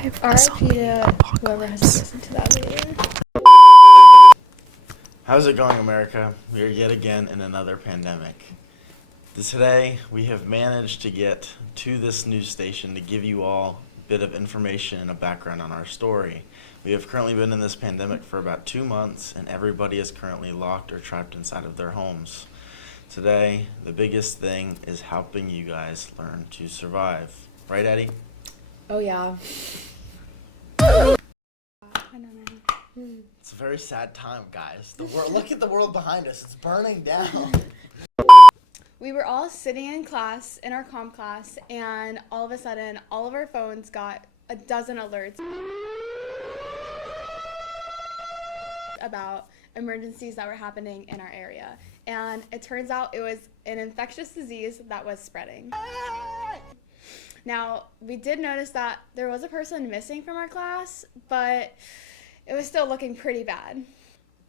survive RIP to whoever has to listen to that later. How's it going, America? We are yet again in another pandemic. Today, we have managed to get to this news station to give you all a bit of information and a background on our story. We have currently been in this pandemic for about 2 months, and everybody is currently locked or trapped inside of their homes. Today, the biggest thing is helping you guys learn to survive. Right, Eddie? Oh, yeah. It's a very sad time, guys. Look at the world behind us. It's burning down. We were all sitting in class, in our comm class, and all of a sudden, all of our phones got a dozen alerts about emergencies that were happening in our area. And it turns out it was an infectious disease that was spreading. Now, we did notice that there was a person missing from our class, but it was still looking pretty bad.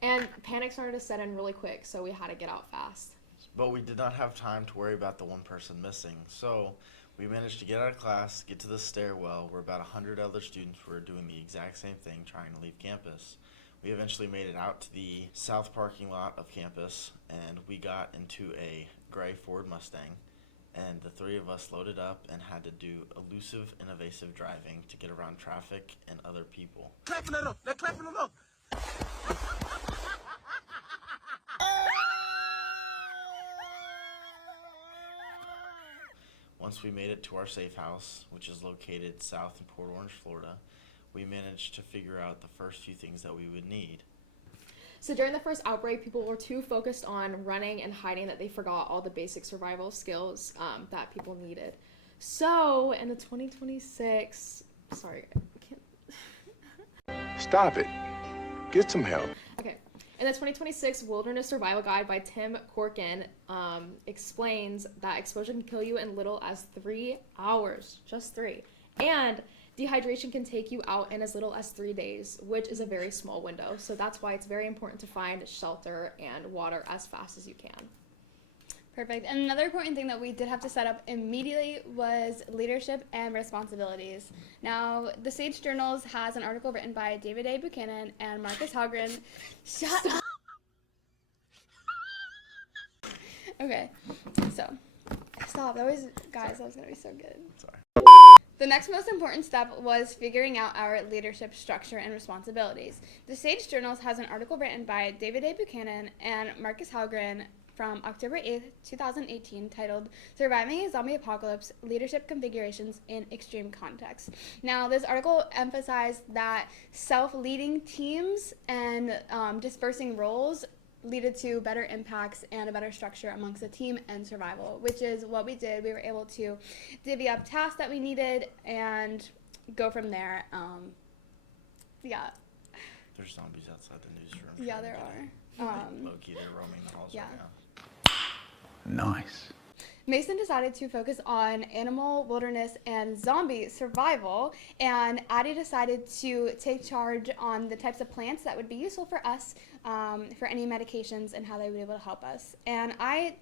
And panic started to set in really quick, so we had to get out fast. But we did not have time to worry about the one person missing. So we managed to get out of class, get to the stairwell where about 100 other students were doing the exact same thing, trying to leave campus. We eventually made it out to the south parking lot of campus, and we got into a gray Ford Mustang. And the three of us loaded up and had to do elusive and evasive driving to get around traffic and other people. Clapping it up. They're clapping it up. Once we made it to our safe house, which is located south in Port Orange, Florida, we managed to figure out the first few things that we would need. So during the first outbreak, people were too focused on running and hiding that they forgot all the basic survival skills that people needed. So in the 2026, sorry, I can't. Stop it. Get some help. Okay. In the 2026 Wilderness Survival Guide by Tim Corkin explains that exposure can kill you in little as 3 hours, just 3. And dehydration can take you out in as little as 3 days, which is a very small window. So that's why it's very important to find shelter and water as fast as you can. Perfect. And another important thing that we did have to set up immediately was leadership and responsibilities. Now, the Sage Journals has an article written by David A. Buchanan and Marcus Halgren. Shut up! Okay, so, stop. That was going to be so good. Sorry. The next most important step was figuring out our leadership structure and responsibilities. The Sage Journals has an article written by David A. Buchanan and Marcus Halgren from October 8th, 2018, titled Surviving a Zombie Apocalypse, Leadership Configurations in Extreme Contexts. Now, this article emphasized that self-leading teams and dispersing roles leaded to better impacts and a better structure amongst the team and survival, which is what we did. We were able to divvy up tasks that we needed and go from there. Yeah. There's zombies outside the newsroom. Yeah, there are. Low-key, they're roaming the halls Yeah. right now. Nice. Mason decided to focus on animal, wilderness, and zombie survival, and Addie decided to take charge on the types of plants that would be useful for us, for any medications and how they would be able to help us. And I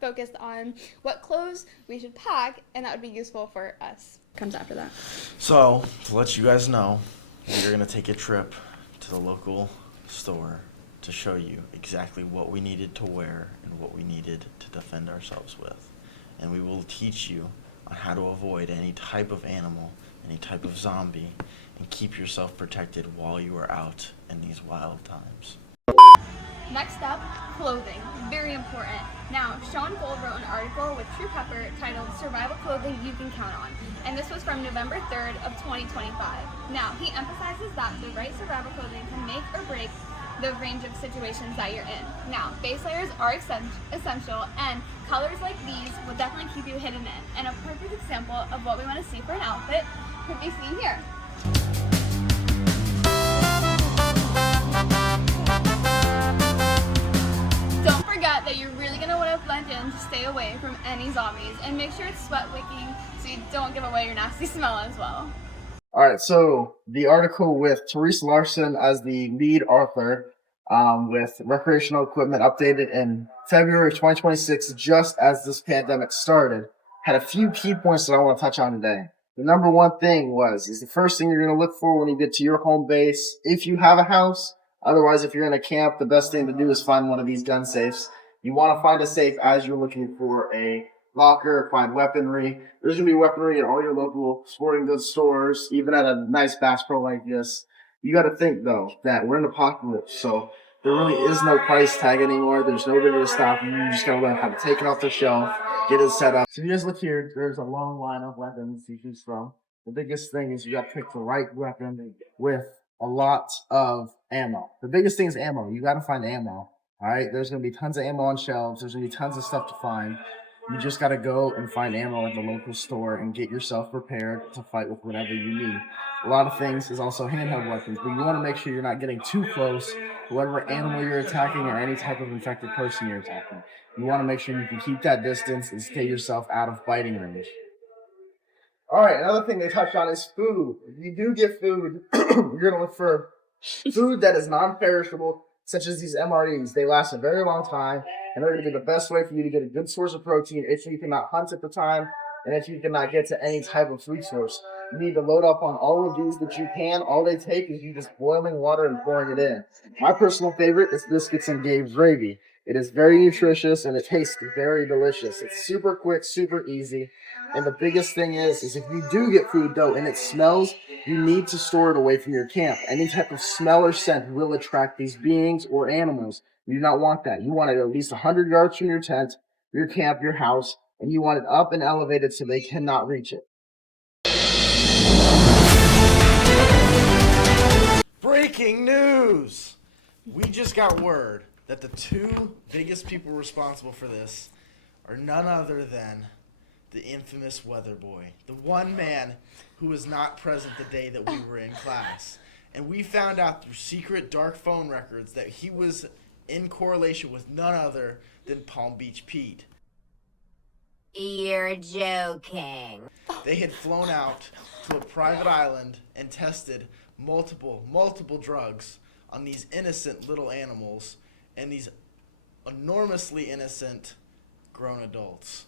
focused on what clothes we should pack and that would be useful for us. Comes after that. So, to let you guys know, we're going to take a trip to the local store to show you exactly what we needed to wear and what we needed to defend ourselves with. And we will teach you on how to avoid any type of animal, any type of zombie, and keep yourself protected while you are out in these wild times. Next up, clothing. Very important. Now, Sean Gold wrote an article with True Pepper titled Survival Clothing You Can Count On, and this was from November 3rd of 2025. Now, he emphasizes that the right survival clothing can make or break the range of situations that you're in. Now, base layers are essential, and colors like these will definitely keep you hidden in. And a perfect example of what we want to see for an outfit could be seen here. Don't forget that you're really going to want to blend in to stay away from any zombies, and make sure it's sweat wicking so you don't give away your nasty smell as well. All right, so the article with Therese Larson as the lead author, with recreational equipment updated in February of 2026, just as this pandemic started, had a few key points that I want to touch on today. the number one thing is the first thing you're going to look for when you get to your home base, if you have a house. Otherwise, if you're in a camp, the best thing to do is find one of these gun safes. You want to find a safe as you're looking for a locker, find weaponry. There's going to be weaponry at all your local sporting goods stores, even at a nice Bass Pro like this. You got to think, though, that we're in an apocalypse, so there really is no price tag anymore. There's nobody to stop you. You just got to learn how to take it off the shelf, get it set up. So if you guys look here, there's a long line of weapons you choose from. The biggest thing is you got to pick the right weapon with a lot of ammo. The biggest thing is ammo. You got to find ammo. All right, there's going to be tons of ammo on shelves. There's going to be tons of stuff to find. You just got to go and find ammo at the local store and get yourself prepared to fight with whatever you need. A lot of things is also handheld weapons, but you want to make sure you're not getting too close to whatever animal you're attacking or any type of infected person you're attacking. You want to make sure you can keep that distance and stay yourself out of biting range. All right, another thing they touched on is food. If you do get food, you're going to look for food that is non-perishable, such as these MREs. They last a very long time, and they're going to be the best way for you to get a good source of protein if you cannot hunt at the time, and if you cannot get to any type of food source. You need to load up on all of these that you can. All they take is you just boiling water and pouring it in. My personal favorite is biscuits and Gabe's gravy. It is very nutritious, and it tastes very delicious. It's super quick, super easy. And the biggest thing is if you do get food, though, and it smells, you need to store it away from your camp. Any type of smell or scent will attract these beings or animals. You do not want that. You want it at least 100 yards from your tent, your camp, your house, and you want it up and elevated so they cannot reach it. Breaking news! We just got word that the two biggest people responsible for this are none other than the infamous weather boy, the one man who was not present the day that we were in class. And we found out through secret dark phone records that he was in correlation with none other than Palm Beach Pete. You're joking. They had flown out to a private island and tested multiple drugs on these innocent little animals and these enormously innocent grown adults.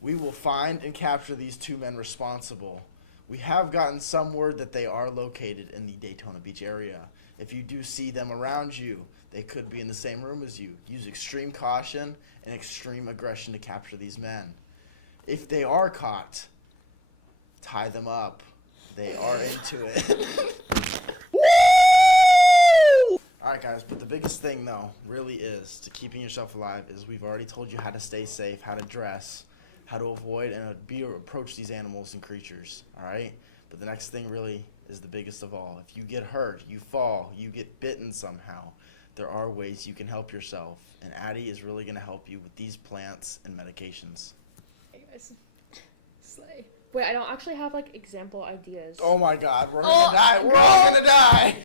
We will find and capture these two men responsible. We have gotten some word that they are located in the Daytona Beach area. If you do see them around you, they could be in the same room as you. Use extreme caution and extreme aggression to capture these men. If they are caught, tie them up. They are into it. Alright guys, but the biggest thing though really is to keeping yourself alive is we've already told you how to stay safe, how to dress, how to avoid and approach these animals and creatures. Alright? But the next thing really is the biggest of all. If you get hurt, you fall, you get bitten somehow, there are ways you can help yourself. And Addie is really going to help you with these plants and medications. Hey guys. Slay. Wait, I don't actually have like example ideas. Oh my god, we're gonna die. We're all gonna die.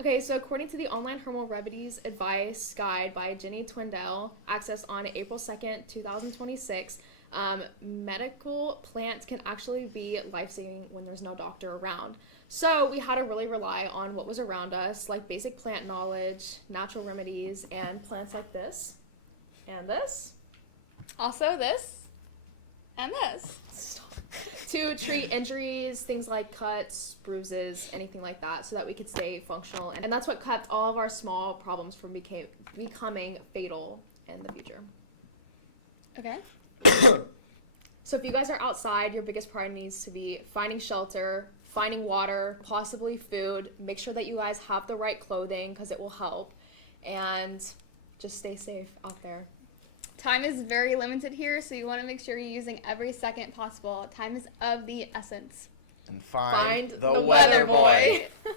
Okay, so according to the Online Herbal Remedies Advice Guide by Jenny Twindell, accessed on April 2nd, 2026, medical plants can actually be life-saving when there's no doctor around. So we had to really rely on what was around us, like basic plant knowledge, natural remedies, and plants like this, and this. Also this, and this. To treat injuries, things like cuts, bruises, anything like that, so that we could stay functional. And that's what kept all of our small problems from becoming fatal in the future. Okay. So if you guys are outside, your biggest priority needs to be finding shelter, finding water, possibly food. Make sure that you guys have the right clothing because it will help. And just stay safe out there. Time is very limited here, so you want to make sure you're using every second possible. Time is of the essence. And find the weather boy. boy.